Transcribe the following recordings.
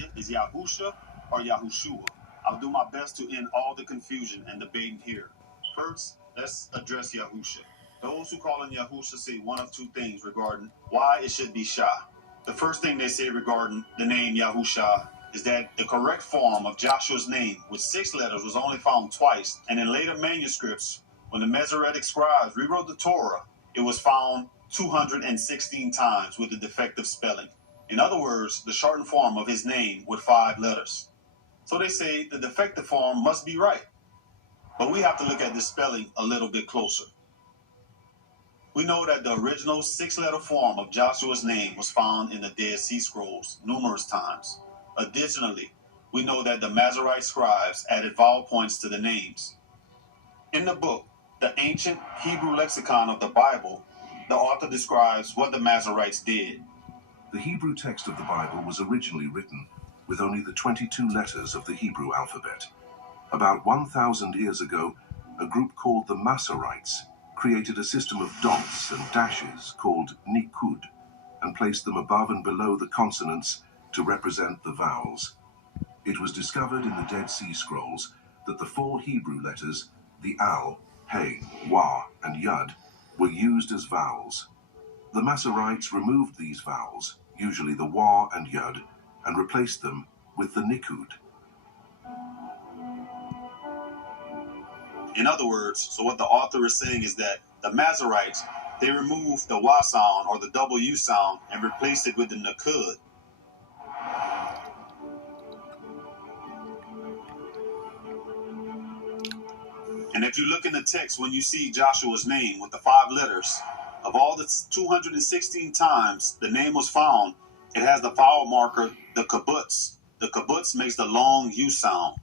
Messiah is Yahusha or Yahushua. I'll do my best to end all the confusion and debating here. First, let's address Yahusha. Those who call him Yahusha say one of two things regarding why it should be Shah. The first thing they say regarding the name Yahusha is that the correct form of Joshua's name with 6 letters was only found twice, and in later manuscripts, when the Masoretic scribes rewrote the Torah, it was found 216 times with the defective spelling. In other words, the shortened form of his name with 5 letters. So they say the defective form must be right. But we have to look at the spelling a little bit closer. We know that the original 6-letter form of Joshua's name was found in the Dead Sea Scrolls numerous times. Additionally, we know that the Masorite scribes added vowel points to the names. In the book, the Ancient Hebrew Lexicon of the Bible, the author describes what the Masoretes did. The Hebrew text of the Bible was originally written with only the 22 letters of the Hebrew alphabet. About 1,000 years ago, a group called the Masoretes created a system of dots and dashes called nikud and placed them above and below the consonants to represent the vowels. It was discovered in the Dead Sea Scrolls that the 4 Hebrew letters, the al, he, wa, and yud, were used as vowels. The Masoretes removed these vowels, usually the wa and yud, and replaced them with the nikud. In other words, so what the author is saying is that the Masoretes, they removed the wa sound or the W sound and replaced it with the nikud. And if you look in the text, when you see Joshua's name with the 5 letters, of all the 216 times the name was found, it has the vowel marker, the kibbutz. The kibbutz makes the long U sound.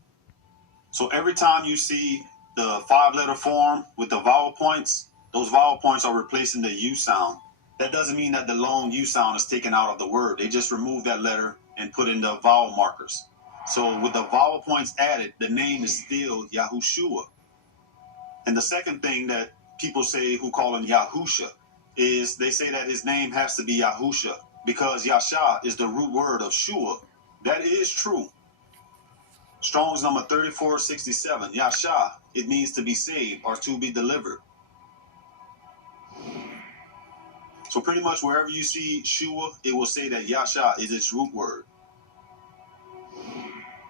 So every time you see the 5-letter form with the vowel points, those vowel points are replacing the U sound. That doesn't mean that the long U sound is taken out of the word. They just remove that letter and put in the vowel markers. So with the vowel points added, the name is still Yahushua. And the second thing that people say who call him Yahusha is they say that his name has to be Yahusha because Yasha is the root word of Shua. That is true. Strong's number 3467, Yasha, it means to be saved or to be delivered. So pretty much wherever you see Shua, it will say that Yasha is its root word.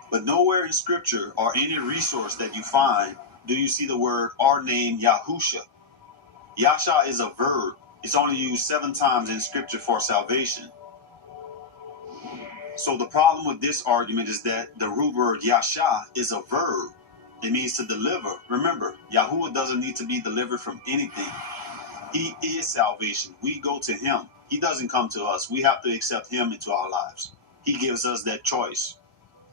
But nowhere in scripture or any resource that you find do you see the word or name Yahusha. Yasha is a verb. It's only used 7 times in scripture for salvation. So the problem with this argument is that the root word Yasha is a verb. It means to deliver. Remember, Yahuwah doesn't need to be delivered from anything. He is salvation. We go to him. He doesn't come to us. We have to accept him into our lives. He gives us that choice.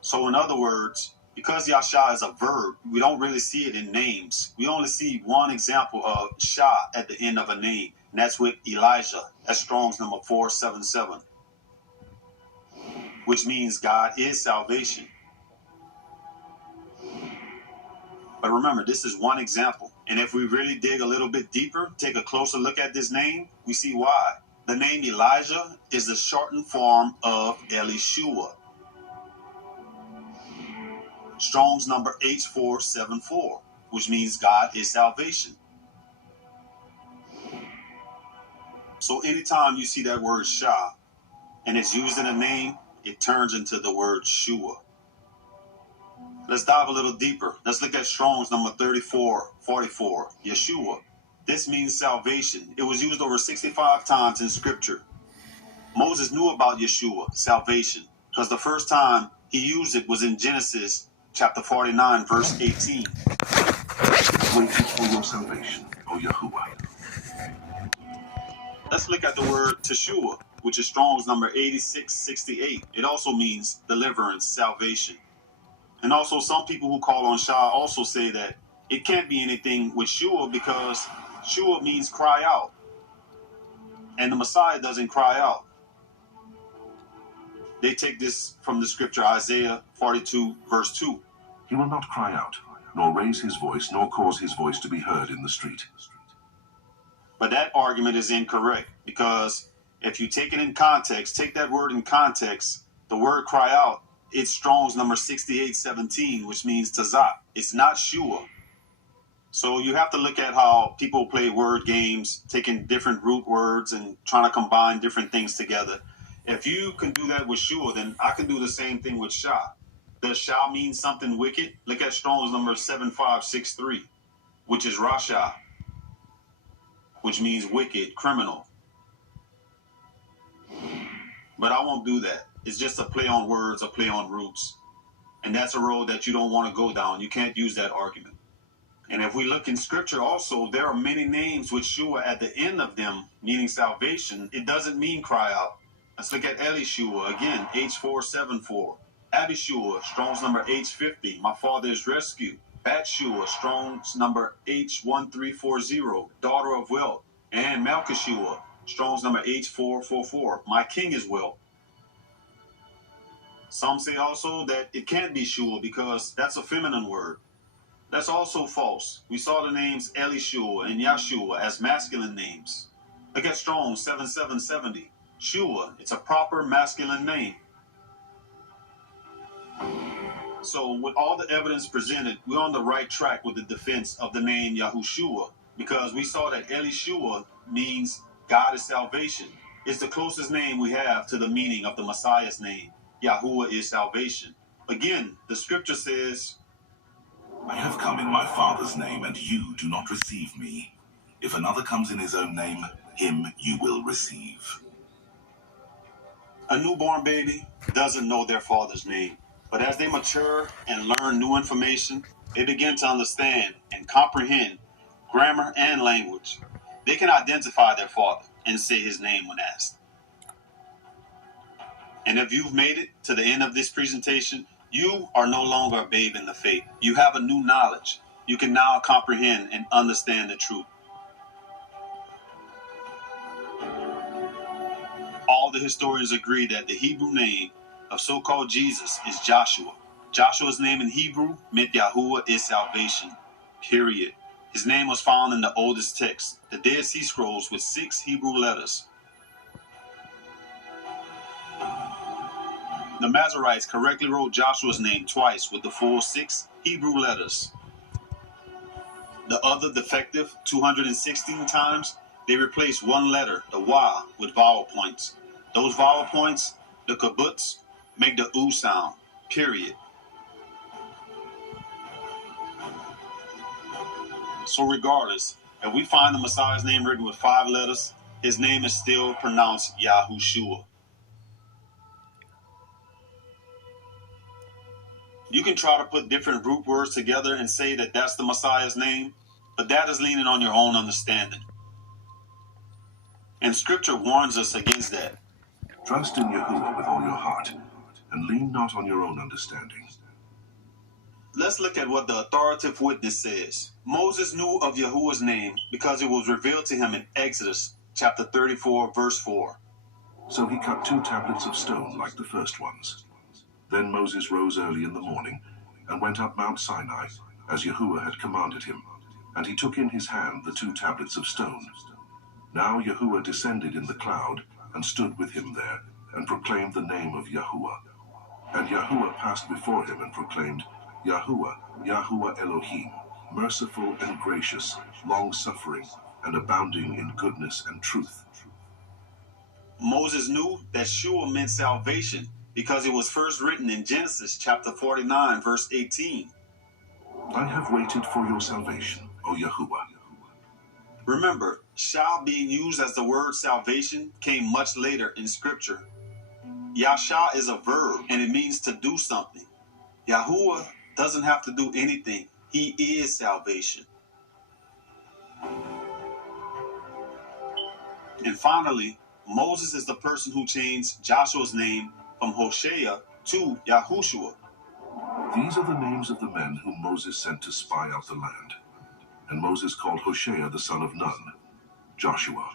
So in other words, because Yasha is a verb, we don't really see it in names. We only see one example of Shah at the end of a name, and that's with Elijah. That's Strong's number 477, which means God is salvation. But remember, this is one example. And if we really dig a little bit deeper, take a closer look at this name, we see why. The name Elijah is the shortened form of Elishua. Strong's number H474, which means God is salvation. So anytime you see that word Shah and it's used in a name, it turns into the word Shua. Let's dive a little deeper. Let's look at Strong's number 3444, Yeshua. This means salvation. It was used over 65 times in scripture. Moses knew about Yeshua, salvation, because the first time he used it was in Genesis chapter 49, verse 18. Waiting for your salvation, O Yahuwah. Let's look at the word Teshua, which is Strong's number 8668. It also means deliverance, salvation. And also some people who call on Shah also say that it can't be anything with Shua because Shua means cry out. And the Messiah doesn't cry out. They take this from the scripture Isaiah 42, verse 2. He will not cry out, nor raise his voice, nor cause his voice to be heard in the street. But that argument is incorrect because if you take it in context, take that word in context, the word cry out It's Strong's number 6817, which means Tazak. It's not Shua. So you have to look at how people play word games, taking different root words and trying to combine different things together. If you can do that with Shua, then I can do the same thing with Shah. Does Shah mean something wicked? Look at Strong's number 7563, which is Rasha, which means wicked, criminal. But I won't do that. It's just a play on words, a play on roots. And that's a road that you don't want to go down. You can't use that argument. And if we look in scripture also, there are many names with Shua at the end of them, meaning salvation. It doesn't mean cry out. Let's look at Elishua again, H474. Abishua, Strong's number H50, my father is rescued. Batshua, Strong's number H1340, daughter of wealth. And Malchishua, Strong's number H444, my king is wealth. Some say also that it can't be Shua because that's a feminine word. That's also false. We saw the names Elishua and Yahshua as masculine names. Look at Strong 7770. Shua, it's a proper masculine name. So with all the evidence presented, we're on the right track with the defense of the name Yahushua, because we saw that Elishua means God is salvation. It's the closest name we have to the meaning of the Messiah's name. Yahuwah is salvation. Again, the scripture says, I have come in my Father's name, and you do not receive me. If another comes in his own name, him you will receive. A newborn baby doesn't know their father's name, but as they mature and learn new information, they begin to understand and comprehend grammar and language. They can identify their father and say his name when asked. And if you've made it to the end of this presentation, you are no longer a babe in the faith. You have a new knowledge. You can now comprehend and understand the truth. All the historians agree that the Hebrew name of so-called Jesus is Joshua. Joshua's name in Hebrew meant Yahuwah is salvation, period. His name was found in the oldest text, the Dead Sea Scrolls, with 6 Hebrew letters. The Masoretes correctly wrote Joshua's name twice with the full 6 Hebrew letters. The other defective 216 times, they replaced one letter, the Wa, with vowel points. Those vowel points, the kibbutz, make the U sound, period. So regardless, if we find the Messiah's name written with 5 letters, his name is still pronounced Yahushua. You can try to put different root words together and say that that's the Messiah's name, but that is leaning on your own understanding. And scripture warns us against that. Trust in Yahuwah with all your heart, and lean not on your own understanding. Let's look at what the authoritative witness says. Moses knew of Yahuwah's name because it was revealed to him in Exodus chapter 34, verse 4. So he cut 2 tablets of stone like the first ones. Then Moses rose early in the morning and went up Mount Sinai, as Yahuwah had commanded him, and he took in his hand the 2 tablets of stone. Now Yahuwah descended in the cloud and stood with him there, and proclaimed the name of Yahuwah. And Yahuwah passed before him and proclaimed, Yahuwah, Yahuwah Elohim, merciful and gracious, long-suffering, and abounding in goodness and truth. Moses knew that Shua meant salvation because it was first written in Genesis chapter 49, verse 18. I have waited for your salvation, O Yahuwah. Remember, Shah being used as the word salvation came much later in scripture. Yasha is a verb, and it means to do something. Yahuwah doesn't have to do anything. He is salvation. And finally, Moses is the person who changed Joshua's name from Hosea to Yahushua. These are the names of the men whom Moses sent to spy out the land. And Moses called Hosea the son of Nun, Joshua.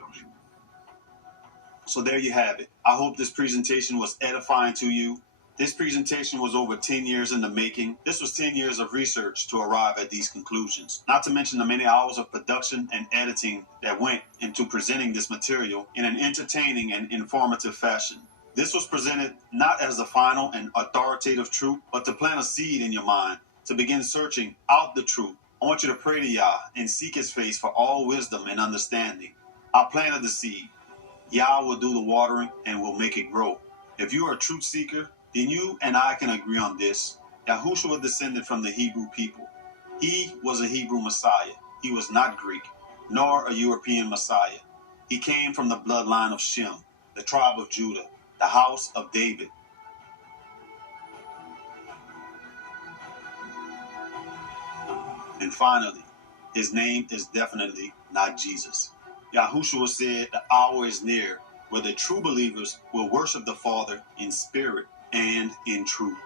So there you have it. I hope this presentation was edifying to you. This presentation was over 10 years in the making. This was 10 years of research to arrive at these conclusions, not to mention the many hours of production and editing that went into presenting this material in an entertaining and informative fashion. This was presented not as the final and authoritative truth, but to plant a seed in your mind, to begin searching out the truth. I want you to pray to Yah and seek his face for all wisdom and understanding. I planted the seed. Yah will do the watering and will make it grow. If you are a truth seeker, then you and I can agree on this. Yahushua was descended from the Hebrew people. He was a Hebrew Messiah. He was not Greek, nor a European Messiah. He came from the bloodline of Shem, the tribe of Judah, the house of David. And finally, his name is definitely not Jesus. Yahushua said the hour is near where the true believers will worship the Father in spirit and in truth.